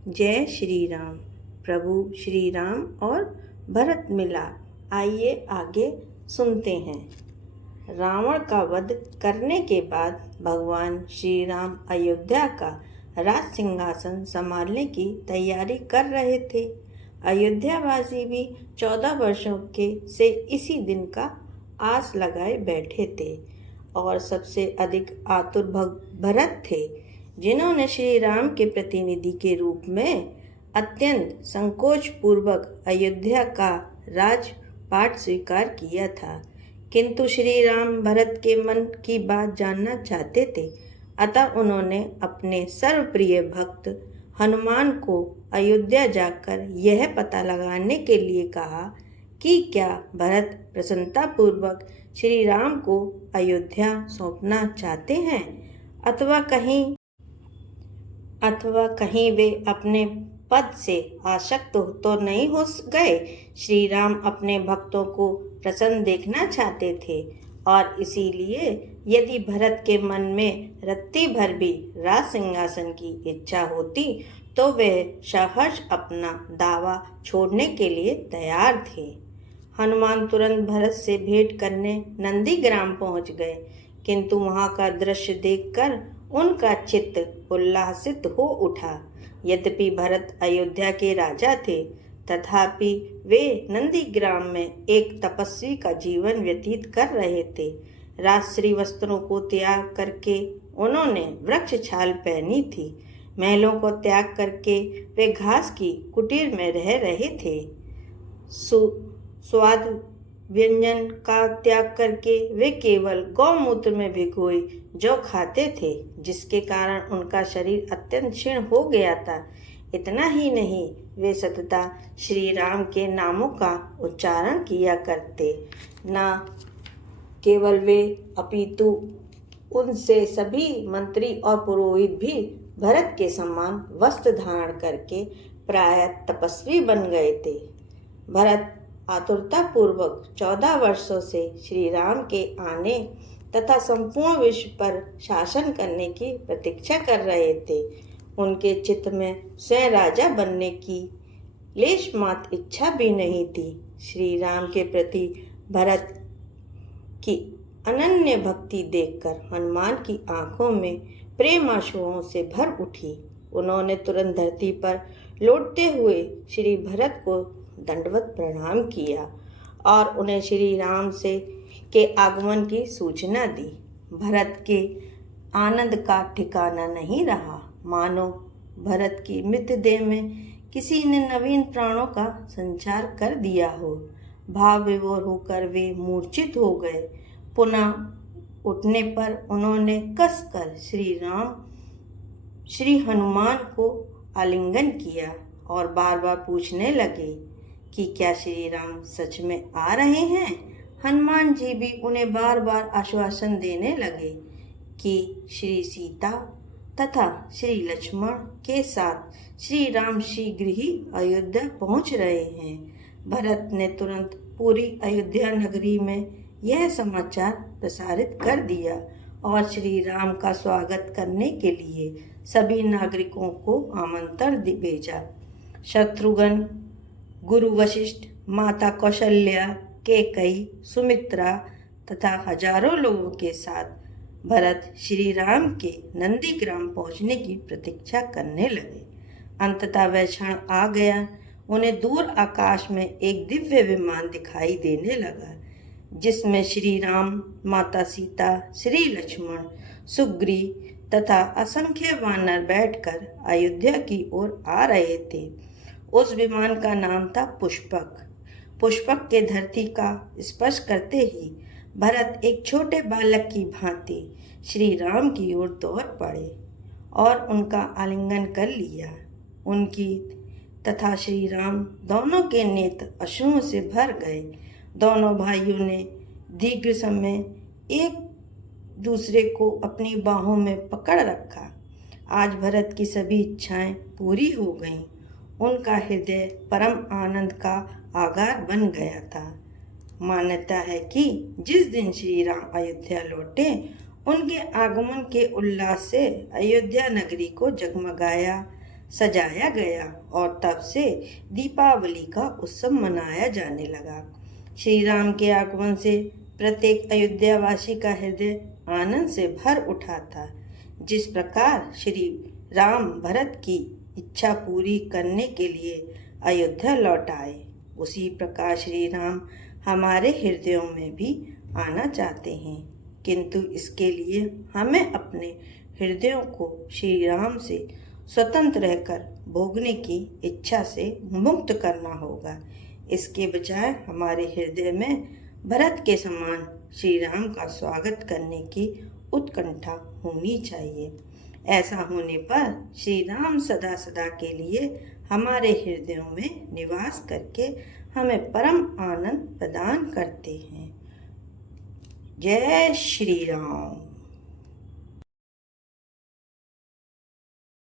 जय श्री राम। प्रभु श्री राम और भरत मिलाप। आइए आगे सुनते हैं। रावण का वध करने के बाद भगवान श्री राम अयोध्या का राज सिंहासन संभालने की तैयारी कर रहे थे। अयोध्यावासी भी 14 वर्षों के से इसी दिन का आस लगाए बैठे थे और सबसे अधिक आतुर भरत थे, जिन्होंने श्री राम के प्रतिनिधि के रूप में अत्यंत संकोच पूर्वक अयोध्या का राजपाट स्वीकार किया था। किंतु श्री राम भरत के मन की बात जानना चाहते थे, अतः उन्होंने अपने सर्वप्रिय भक्त हनुमान को अयोध्या जाकर यह पता लगाने के लिए कहा कि क्या भरत प्रसन्नतापूर्वक श्री राम को अयोध्या सौंपना चाहते हैं अथवा कहीं वे अपने पद से आसक्त तो नहीं हो गए। श्री राम अपने भक्तों को प्रसन्न देखना चाहते थे और इसीलिए यदि भरत के मन में रत्ती भर भी राज सिंहासन की इच्छा होती तो वे सहर्ष अपना दावा छोड़ने के लिए तैयार थे। हनुमान तुरंत भरत से भेंट करने नंदीग्राम पहुंच गए, किंतु वहां का दृश्य देखकर उनका चित्त उल्लासित हो उठा। यद्यपि भरत अयोध्या के राजा थे, तथापि वे नंदीग्राम में एक तपस्वी का जीवन व्यतीत कर रहे थे। राजश्री वस्त्रों को त्याग करके उन्होंने वृक्ष छाल पहनी थी। महलों को त्याग करके वे घास की कुटीर में रह रहे थे। स्वाद व्यंजन का त्याग करके वे केवल गौमूत्र में भिगोए जौ खाते थे, जिसके कारण उनका शरीर अत्यंत क्षीण हो गया था। इतना ही नहीं, वे सतता श्री राम के नामों का उच्चारण किया करते। न केवल वे अपितु उनसे सभी मंत्री और पुरोहित भी भरत के समान वस्त्र धारण करके प्रायः तपस्वी बन गए थे। भरत आतुरता पूर्वक 14 वर्षों से श्री राम के आने तथा संपूर्ण विश्व पर शासन करने की प्रतीक्षा कर रहे थे। उनके चित्त में स्वयं राजा बनने की लेश मात्र इच्छा भी नहीं थी। श्री राम के प्रति भरत की अनन्य भक्ति देखकर हनुमान की आंखों में प्रेमाश्रुओं से भर उठी। उन्होंने तुरंत धरती पर लौटते हुए श्री भरत को दंडवत प्रणाम किया और उन्हें श्री राम के आगमन की सूचना दी। भरत के आनंद का ठिकाना नहीं रहा, मानो भरत की मृतदेह में किसी ने नवीन प्राणों का संचार कर दिया हो। भाव विभोर होकर वे मूर्छित हो गए। पुनः उठने पर उन्होंने कसकर श्री हनुमान को आलिंगन किया और बार बार पूछने लगे कि क्या श्री राम सच में आ रहे हैं। हनुमान जी भी उन्हें बार बार आश्वासन देने लगे कि श्री सीता तथा श्री लक्ष्मण के साथ श्री राम शीघ्र ही अयोध्या पहुंच रहे हैं। भरत ने तुरंत पूरी अयोध्या नगरी में यह समाचार प्रसारित कर दिया और श्री राम का स्वागत करने के लिए सभी नागरिकों को आमंत्रण भेजा। शत्रुघ्न, गुरु वशिष्ठ, माता कौशल्या, कैकेयी, सुमित्रा तथा हजारों लोगों के साथ भरत श्री राम के नंदीग्राम पहुंचने की प्रतीक्षा करने लगे। अंततः वह क्षण आ गया। उन्हें दूर आकाश में एक दिव्य विमान दिखाई देने लगा, जिसमें श्री राम, माता सीता, श्री लक्ष्मण, सुग्रीव तथा असंख्य वानर बैठकर अयोध्या की ओर आ रहे थे। उस विमान का नाम था पुष्पक। पुष्पक के धरती का स्पर्श करते ही भरत एक छोटे बालक की भांति श्री राम की ओर दौड़ पड़े और उनका आलिंगन कर लिया। उनकी तथा श्री राम दोनों के नेत्र अश्रुओं से भर गए। दोनों भाइयों ने दीर्घ समय एक दूसरे को अपनी बाहों में पकड़ रखा। आज भरत की सभी इच्छाएं पूरी हो गईं। उनका हृदय परम आनंद का आगार बन गया था। मान्यता है कि जिस दिन श्री राम अयोध्या लौटे, उनके आगमन के उल्लास से अयोध्या नगरी को जगमगाया। सजाया गया और तब से दीपावली का उत्सव मनाया जाने लगा। श्री राम के आगमन से प्रत्येक अयोध्यावासी का हृदय आनंद से भर उठा था। जिस प्रकार श्री राम भरत की इच्छा पूरी करने के लिए अयोध्या लौट आए, उसी प्रकार श्री राम हमारे हृदयों में भी आना चाहते हैं, किंतु इसके लिए हमें अपने हृदयों को श्री राम से स्वतंत्र रहकर भोगने की इच्छा से मुक्त करना होगा। इसके बजाय हमारे हृदय में भरत के समान श्री राम का स्वागत करने की उत्कंठा होनी चाहिए। ऐसा होने पर श्री राम सदा सदा के लिए हमारे हृदयों में निवास करके हमें परम आनंद प्रदान करते हैं। जय श्री राम।